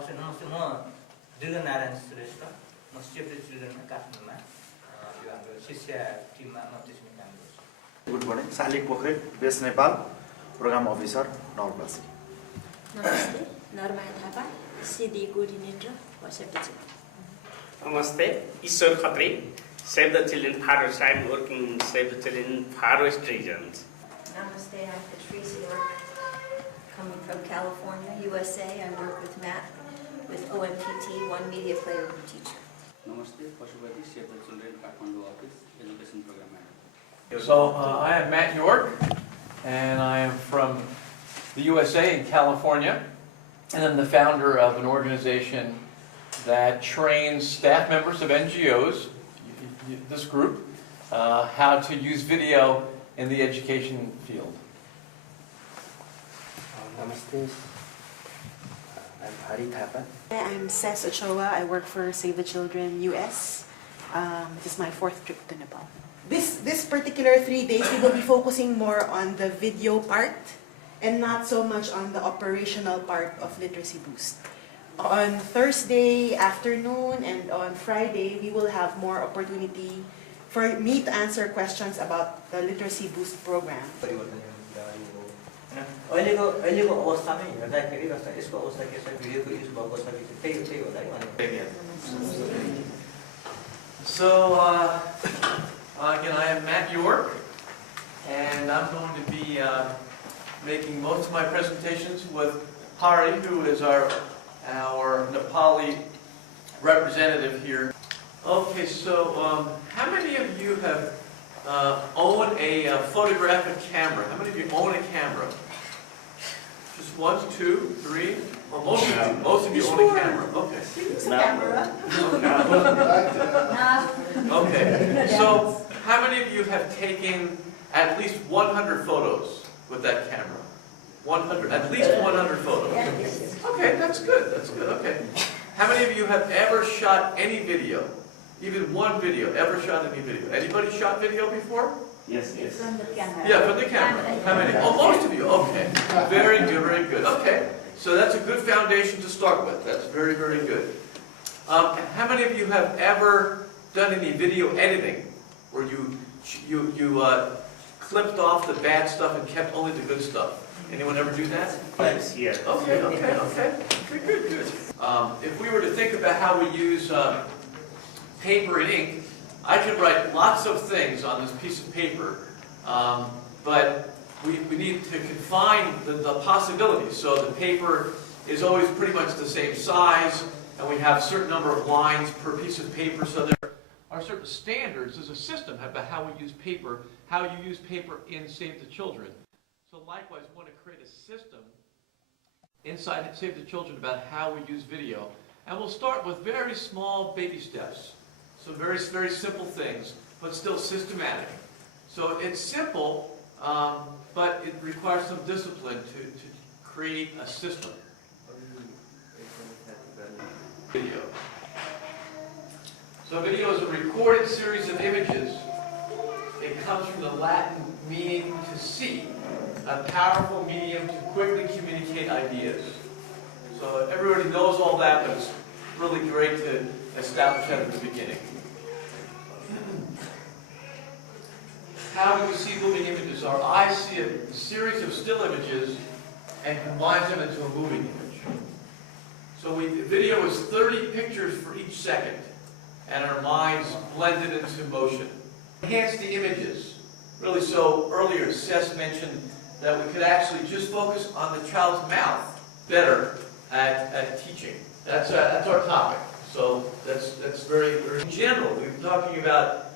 नमस्ते म दिगन नारायण श्रेष्ठ म सेभ द चिल्ड्रेनमा काठमाडौँमा यो हाम्रो शिक्षा टिममा म त्यसमा काम गर्छु good morning Shalik Pokharel base Nepal program officer Nawalparasi नमस्ते Narmaya Thapa CD coordinator save the children नमस्ते Ishwar Khatri Save the Children Far West. I'm working Save the Children Far West regions. Namaste, I'm Patrice York, coming from California, USA. I work with Matt with OMPT, One Media Player One Teacher. Namaste, Pashupati, Save the Children Kathmandu Office, Education Program Manager. So I am Matt York, and I am from the USA in California, and I'm the founder of an organization that trains staff members of NGOs, this group, how to use video in the education field. Namaste. I'm Hari Thapa. I'm Ses Ochoa. I work for Save the Children US. This is my 4th trip to Nepal. This particular 3 days, we will be focusing more on the video part and not so much on the operational part of Literacy Boost. On Thursday afternoon and on Friday, we will have more opportunity for me to answer questions about the Literacy Boost program. अहिलेको अवस्थामै हेर्दाखेरि यसको अवस्था के छ भिडियोको use भएको छ कि त्यही होला है So again, I am Matt York, and I'm going to be making most of my presentations with Hari, who is our Nepali representative here. Okay, so how many of you have own a photographic camera? How many of you own a camera? Just 1, 2, 3. Well, most of you own a camera. Okay. It's a camera. Okay. So how many of you have taken at least 100 photos with that camera? 100. At least 100 photos. Okay, that's good. That's good. Okay. How many of you have ever shot any video? Even one video, ever shot any video? Anybody shot video before? Yes, yes. From the camera. Yeah, from the camera. How many? Oh, most of you. Okay. Very good, very good. Okay. So that's a good foundation to start with. That's very, very good. How many of you have ever done any video editing where you clipped off the bad stuff and kept only the good stuff? Anyone ever do that? Yes, yes. Okay. Good. If we were to think about how we use paper and ink, I could write lots of things on this piece of paper, but we need to confine the possibilities. So the paper is always pretty much the same size, and we have a certain number of lines per piece of paper, so there are certain standards as a system about how we use paper, how you use paper in Save the Children. So likewise, we want to create a system inside Save the Children about how we use video. And we'll start with very small baby steps. So very, very simple things, but still systematic. So it's simple, but it requires some discipline to create a system. Video. So video is a recorded series of images. It comes from the Latin meaning to see, a powerful medium to quickly communicate ideas. So everybody knows all that, but it's really great to establish that at the beginning. How do we see moving images? Our eyes see a series of still images and combines them into a moving image. So video is 30 pictures for each second, and our minds blend it into motion. Enhance the images. Really, so earlier Seth mentioned that we could actually just focus on the child's mouth better at teaching. That's our topic. So that's very, very in general. We've been talking about,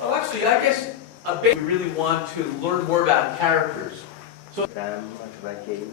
well, actually, I guess we really want to learn more about characters. So Ram अथवा केही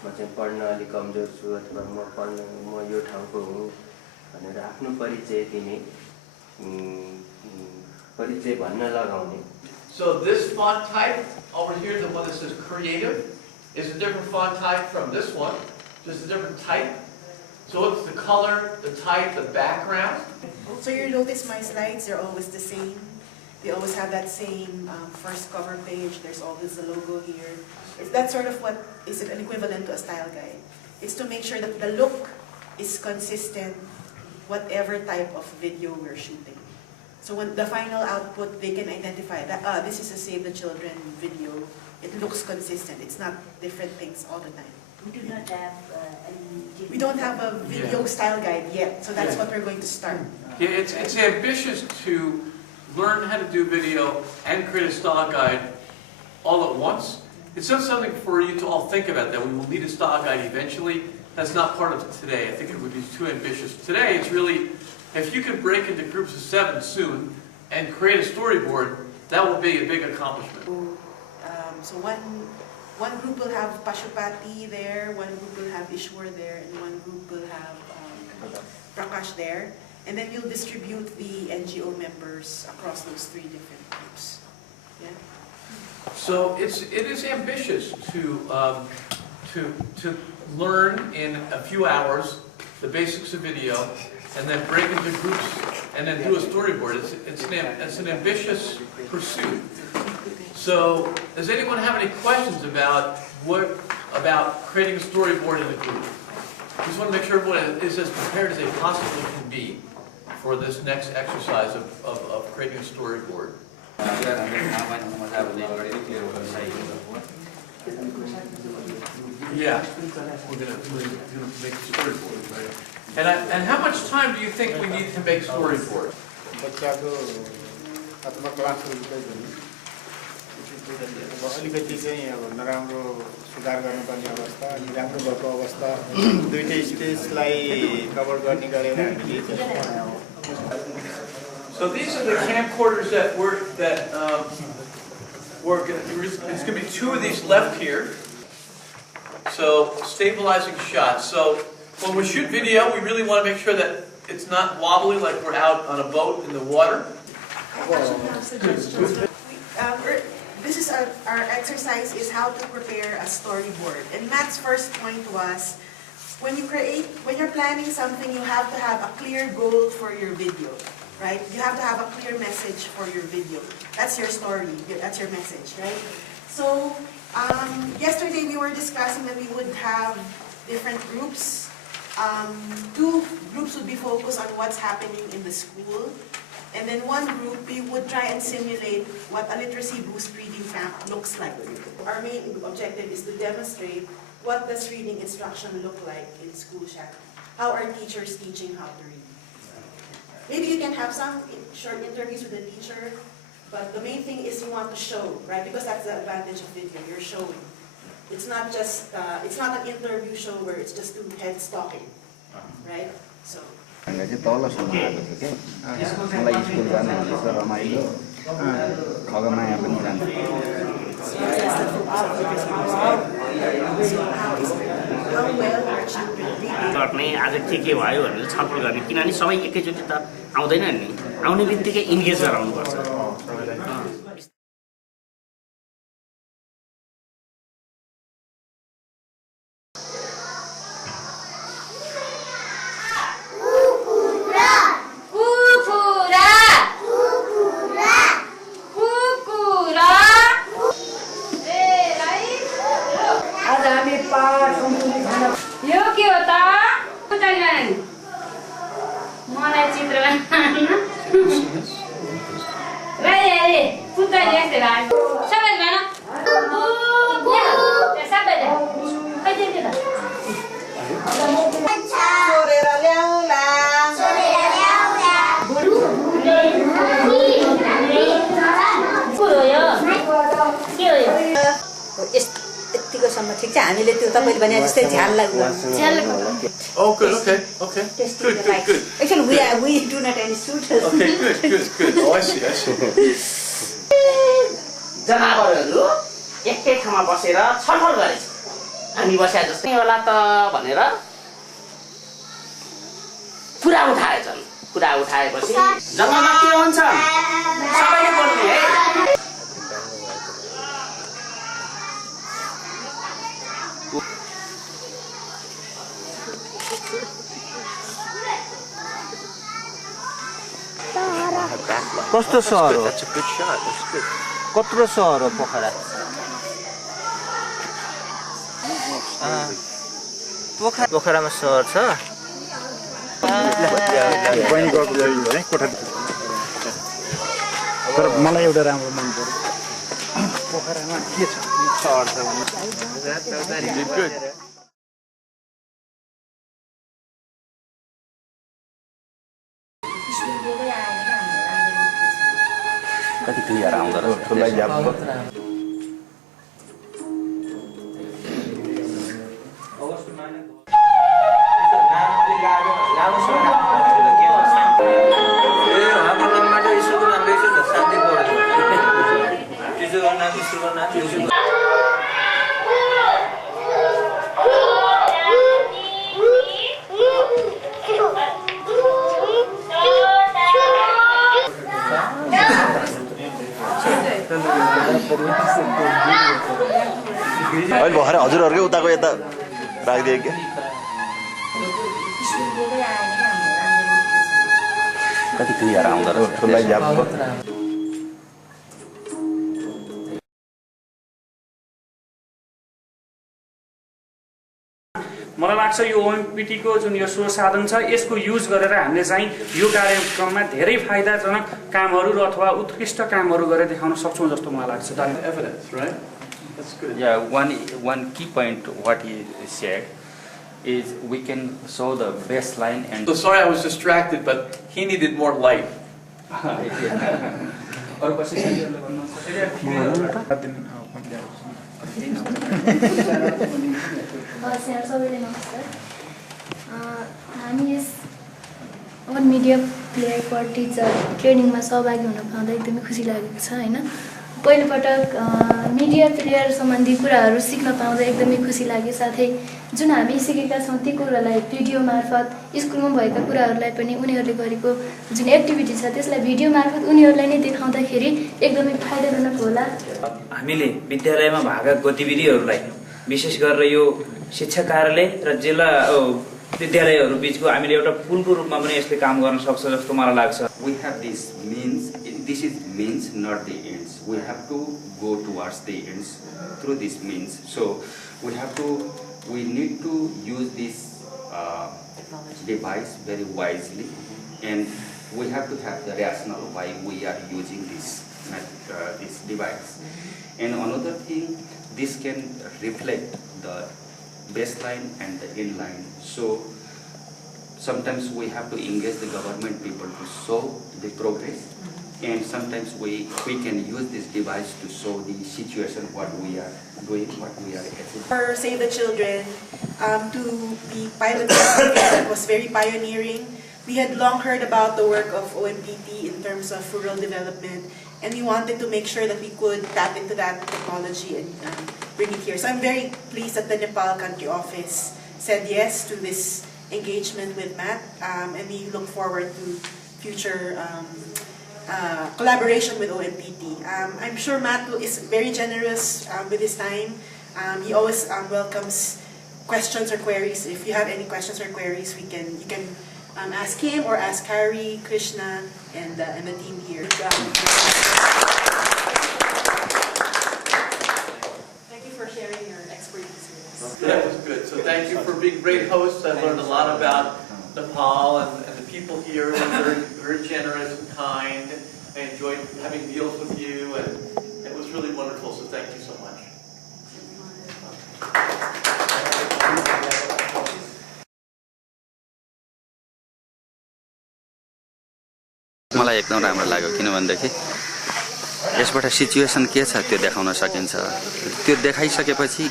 म चाहिँ पढ्न अलि कमजोर छु अथवा म यो ठाउँको हुँ भनेर आफ्नो परिचय दिने परिचय भन्न लगाउने. So this font type over here, the one that says creative, is a different font type from this one. Just a different type. So it's the color, the type, the background. So you notice my slides, they're always the same. They always have that same first cover page. There's always the logo here. That's sort of what is an equivalent to a style guide. is to make sure that the look is consistent, whatever type of video we're shooting. So when the final output, they can identify that this is a Save the Children video. It looks consistent. It's not different things all the time. We do not have We don't have a video style guide yet, so that's what we're going to start. Yeah, it's ambitious to learn how to do video and create a style guide all at once. It's not something for you to all think about, that we will need a style guide eventually. That's not part of today. I think it would be too ambitious. Today, it's really, if you can break into groups of 7 soon and create a storyboard, that will be a big accomplishment. So one group will have Pashupati there, one group will have Ishwar there, and one group will have Prakash there. And then you'll distribute the NGO members across those 3 different groups. Yeah? So it is ambitious to learn in a few hours the basics of video, and then break into groups, and then do a storyboard. It's an ambitious pursuit. So, does anyone have any questions about creating a storyboard in a group? Just want to make sure everyone is as prepared as they possibly can be for this next exercise of creating a storyboard. Yeah, we're gonna make a storyboard, right? And how much time do you think we need to make a storyboard? अलिकति चाहिँ अब नराम्रो सुधार गर्नुपर्ने अवस्था अनि राम्रो भएको अवस्था दुईटै स्टेजलाई कभर गर्ने गरेर हामीले त्यसमा बनायौं. So these are the camcorders that it's going to be 2 of these left here. So stabilizing shots. So when we shoot video, we really want to make sure that it's not wobbly like we're out on a boat in the water. This is our exercise is how to prepare a storyboard. And Matt's first point was, when you're planning something, you have to have a clear goal for your video, right? You have to have a clear message for your video. That's your story, that's your message, right? So, yesterday we were discussing that we would have different groups. 2 groups would be focused on what's happening in the school. And then one group, we would try and simulate what a literacy boost reading camp looks like. Our main objective is to demonstrate what does reading instruction look like in school shack. How are teachers teaching how to read? Maybe you can have some short interviews with the teacher, but the main thing is you want to show, right? Because that's the advantage of video, you're showing. It's not just, it's not an interview show where it's just 2 heads talking, right? So. चाहिँ तलसम्म आएको थियो कि मलाई school जानु भनेको रमाइलो खगमाया पनि जान्छ गर्ने आज के भयो भनेर छलफल गर्ने किनभने सबै एकैचोटि त आउँदैन नि आउने बित्तिकै इन्गेज गराउनु पर्छ यो के हो त मलाई चित्र यतिकोसम्म ठिक छ हामीले त्यो तपाईले भने जस्तै झ्याल लाग्यो Oh, good. Okay. Good. Actually, we do not any shooters. Okay, good. Oh, I see. जनावरहरू एकै ठाउँमा बसेर छलफल गरेछ हामी बस्या जस्तै होला त भनेर कुरा उठाएछन् कुरा उठाएपछि जङ्गलमा के हुन्छ सबैले बोल्ने है कस्तो सहर हो कत्रो सहर हो पोखरा पोखरामा सहर छ बहिनी गएको भने कोठा तर मलाई एउटा राम्रो मन पर्यो पोखरामा के छ सहर छ भने कति क्लियर आउँदो रहेछ ठुला यापको अहिले भर्खर हजुरहरुकै उताको यता राखिदिए के कति क्लियर आउँदो रहेछ ठुला यापको मलाई लाग्छ यो OMPT को जुन यो स्रोत साधन छ यसको युज गरेर हामीले चाहिँ यो कार्यक्रममा धेरै फाइदाजनक कामहरू र अथवा उत्कृष्ट कामहरू गरेर देखाउन सक्छौं जस्तो मलाई लाग्छ Evidence, right? That's good. Yeah, one key point what he said is we can show the baseline and So sorry I was distracted, but he needed more light. अरु कसै साथीहरुले भन्न सबैले नमस्कार हामी यस अन मिडिया प्लेयर फर Stitcher ट्रेनिङमा सहभागी हुन पाउँदा एकदमै खुसी लागेको छ हैन पहिलोपटक मिडिया प्लेयर सम्बन्धी कुराहरू सिक्न पाउँदा एकदमै खुसी लाग्यो साथै जुन हामी सिकेका छौं ती कुरालाई भिडियो मार्फत स्कुलमा भएका कुराहरूलाई पनि उनीहरूले गरेको जुन एक्टिभिटी छ त्यसलाई भिडियो मार्फत उनीहरूलाई नै देखाउँदाखेरि एकदमै फाइदाजनक होला हामीले विद्यालयमा भएका गतिविधिहरूलाई विशेष गरेर यो शिक्षा कार्यालय र जिल्ला विद्यालयहरू बीचको हामीले एउटा पुलको रूपमा पनि यसले काम गर्न सक्छ जस्तो मलाई लाग्छ we have this means not the ends we have to go towards the ends through this means so we need to use this device very wisely and we have to have the rationale why we are using this device and another thing this can reflect the baseline and the inline so sometimes we have to engage the government people to show the progress and sometimes we can use this device to show the situation what we are doing what we are achieving. For Save the Children to be piloted that was very pioneering. We had long heard about the work of OMPT in terms of rural development and we wanted to make sure that we could tap into that technology and bring it here. So I'm very pleased that the Nepal country office said yes to this engagement with Matt and we look forward to future collaboration with OMPT. I'm sure Matt is very generous with his time. He always welcomes questions or queries. If you have any questions or queries, you can ask him or ask Kari, Krishna, and the team here. Thank you for sharing your expertise with us. That was good. So thank you for being great hosts. I learned a lot about Nepal and the people here who are very, very generous and kind. I enjoyed having meals with you and it was really wonderful. So thank you so much. मलाई एकदम राम्रो लाग्यो किनभनेदेखि यसबाट situation के छ त्यो देखाउन सकिन्छ त्यो देखाइसकेपछि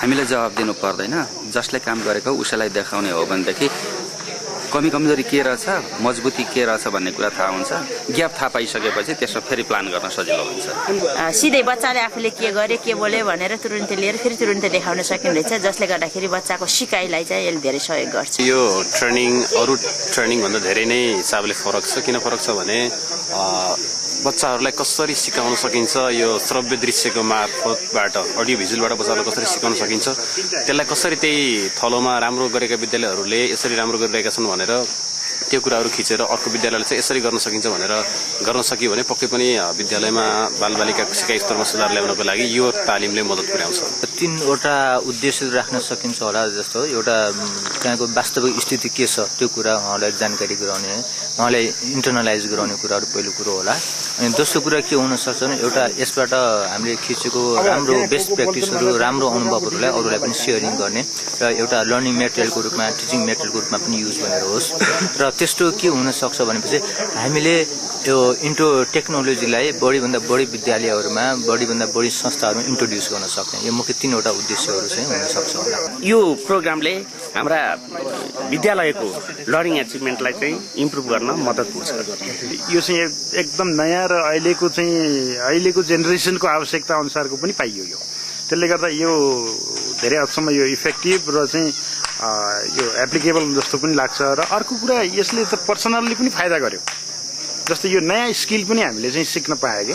हामीले जवाब दिनु पर्दैन जसले काम गरेको उसैलाई देखाउने हो भनेदेखि कमी कमजोरी के रहेछ मजबुती के रहेछ भन्ने कुरा थाहा हुन्छ ग्याप थाहा पाइसकेपछि त्यसमा फेरि प्लान गर्न सजिलो हुन्छ सिधै बच्चाले आफूले के गर्यो के बोल्यो भनेर तुरुन्तै लिएर फेरि तुरुन्तै देखाउन सकिन्छ जसले गर्दाखेरि बच्चाको सिकाइलाई चाहिँ यसले धेरै सहयोग गर्छ यो ट्रेनिङ अरु ट्रेनिङ भन्दा धेरै नै हिसाबले फरक छ किन फरक छ भने बच्चाहरूलाई कसरी सिकाउन सकिन्छ यो श्रव्य दृश्यको मार्फतबाट अडियो भिजुअलबाट बच्चालाई कसरी सिकाउन सकिन्छ त्यसलाई कसरी त्यही थलोमा राम्रो गरेका विद्यालयहरूले यसरी राम्रो गरिरहेका छन् भनेर त्यो कुराहरू खिचेर अर्को विद्यालयले चाहिँ यसरी गर्न सकिन्छ भनेर गर्न सकियो भने पक्कै पनि विद्यालयमा बालबालिकाको सिकाइ स्तरमा सुधार ल्याउनको लागि यो तालिमले मद्दत पुर्याउँछ। 3वटा उद्देश्य राख्न सकिन्छ होला जस्तो एउटा त्यहाँको वास्तविक स्थिति के छ त्यो कुरा उहाँलाई जानकारी गराउने, उहाँलाई इन्टरनलाइज गराउने कुराहरू पहिलो कुरो होला। अनि दोस्रो कुरा के हुन सक्छ भने एउटा यसबाट हामीले खिचेको राम्रो बेस्ट प्र्याक्टिसहरू, राम्रो अनुभवहरूलाई अरूलाई पनि सेयरिङ गर्ने र एउटा लर्निङ मेटेरियलको रूपमा, टिचिङ मेटेरियलको रूपमा पनि युज भनेर होस्। र त्यस्तो के हुन सक्छ भनेपछि हामीले यो इन्टो टेक्नोलोजीलाई बढीभन्दा बढी विद्यालयहरूमा, बढीभन्दा बढी संस्थाहरूमा इन्ट्रोड्युस गर्न सक्ने यो मुख्य 3वटा उद्देश्यहरू चाहिँ हुन सक्छ होला। यो प्रोग्रामले हाम्रा विद्यालयको लर्निङ एचिभमेन्टलाई चाहिँ इम्प्रुभ गर्न मद्दत हुन्छ। यो चाहिँ एकदम नयाँ र अहिलेको जेनेरेसनको आवश्यकता अनुसारको पनि पाइयो यो। त्यसले गर्दा यो धेरै हदसम्म यो इफेक्टिभ र चाहिँ यो एप्लिकेबल जस्तो पनि लाग्छ। र अर्को कुरा यसले त पर्सनल्ली पनि फाइदा गर्यो। जस्तै यो नयाँ स्किल पनि हामीले चाहिँ सिक्न पाए के